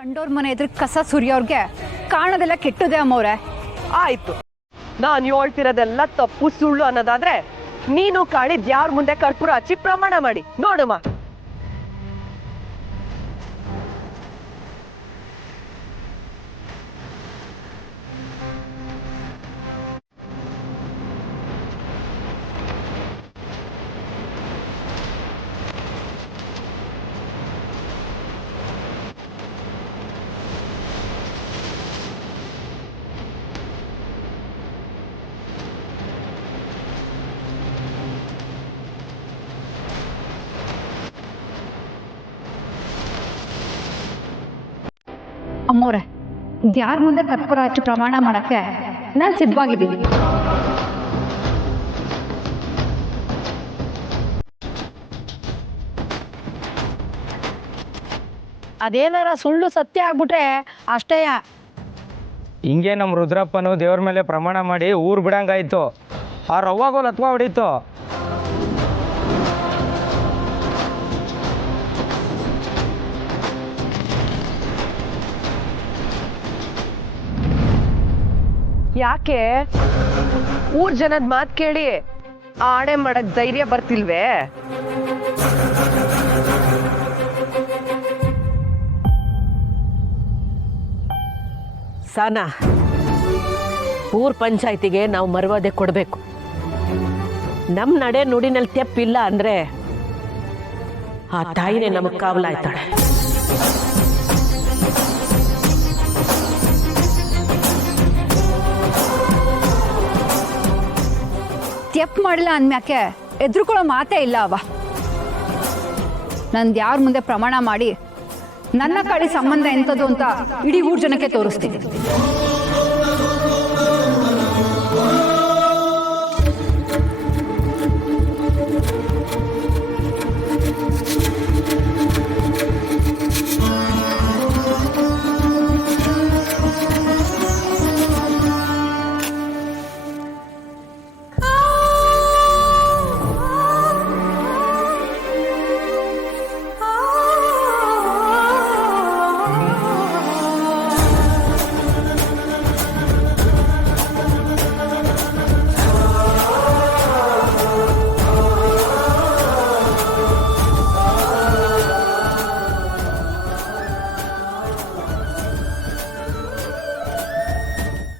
ಕಂಡೋರ್ ಮನೆ ಎದುರು ಕಸ ಸುರಿಯೋರ್ಗೆ ಕಾಣದೆಲ್ಲ ಕೆಟ್ಟದೆ ಅಮ್ಮವ್ರೆ. ಆಯ್ತು, ನಾನು ಹೇಳ್ತಿರೋದೆಲ್ಲ ತಪ್ಪು ಸುಳ್ಳು ಅನ್ನೋದಾದ್ರೆ ನೀನು ಕಾಳಿದ್ ಯಾರ ಮುಂದೆ ಕರ್ಪೂರ ಹಚ್ಚಿ ಪ್ರಮಾಣ ಮಾಡಿ ನೋಡುಮ. ಅಮ್ಮವ್ರೆ, ಯಾರ ಮುಂದೆ ಕರ್ಪೂರ ಹಚ್ಚಿ ಪ್ರಮಾಣ ಮಾಡಕ್ಕೆ ನಾನು ಸಿದ್ಧವಾಗಿದ್ದೀನಿ. ಅದೇನಾರ ಸುಳ್ಳು ಸತ್ಯ ಆಗ್ಬಿಟ್ರೆ ಅಷ್ಟೇಯ. ಹಿಂಗೆ ನಮ್ಮ ರುದ್ರಪ್ಪನು ದೇವ್ರ ಮೇಲೆ ಪ್ರಮಾಣ ಮಾಡಿ ಊರು ಬಿಡಂಗಾಯ್ತು. ಆ ರವ್ವಾಗೋಲ್ ಹತ್ವ ಹೊಡೀತು. ಯಾಕೆ ಊರ್ ಜನದ ಮಾತ್ ಕೇಳಿ ಆಣೆ ಮಾಡಕ್ ಧೈರ್ಯ ಬರ್ತಿಲ್ವೇ? ಸಾನಾ, ಊರ್ ಪಂಚಾಯ್ತಿಗೆ ನಾವು ಮರ್ಯಾದೆ ಕೊಡಬೇಕು. ನಮ್ಮ ನಡೆ ನುಡಿನಲ್ಲಿ ತೆಪ್ಪಿಲ್ಲ ಅಂದ್ರೆ ಆ ತಾಯಿನೇ ನಮಗೆ ಕಾವಲಾಯ್ತಾಳೆ. ತೆಪ್ಪು ಮಾಡಿಲ್ಲ ಅಂದ್ಮ್ಯಾಕೆ ಎದ್ರುಕೊಳ್ಳೋ ಮಾತೇ ಇಲ್ಲ ಅವ. ನಂದು ಯಾರ ಮುಂದೆ ಪ್ರಮಾಣ ಮಾಡಿ ನನ್ನ ಕಾಳಿ ಸಂಬಂಧ ಎಂಥದ್ದು ಅಂತ ಇಡೀ ಊರ್ ಜನಕ್ಕೆ ತೋರಿಸ್ತೀನಿ.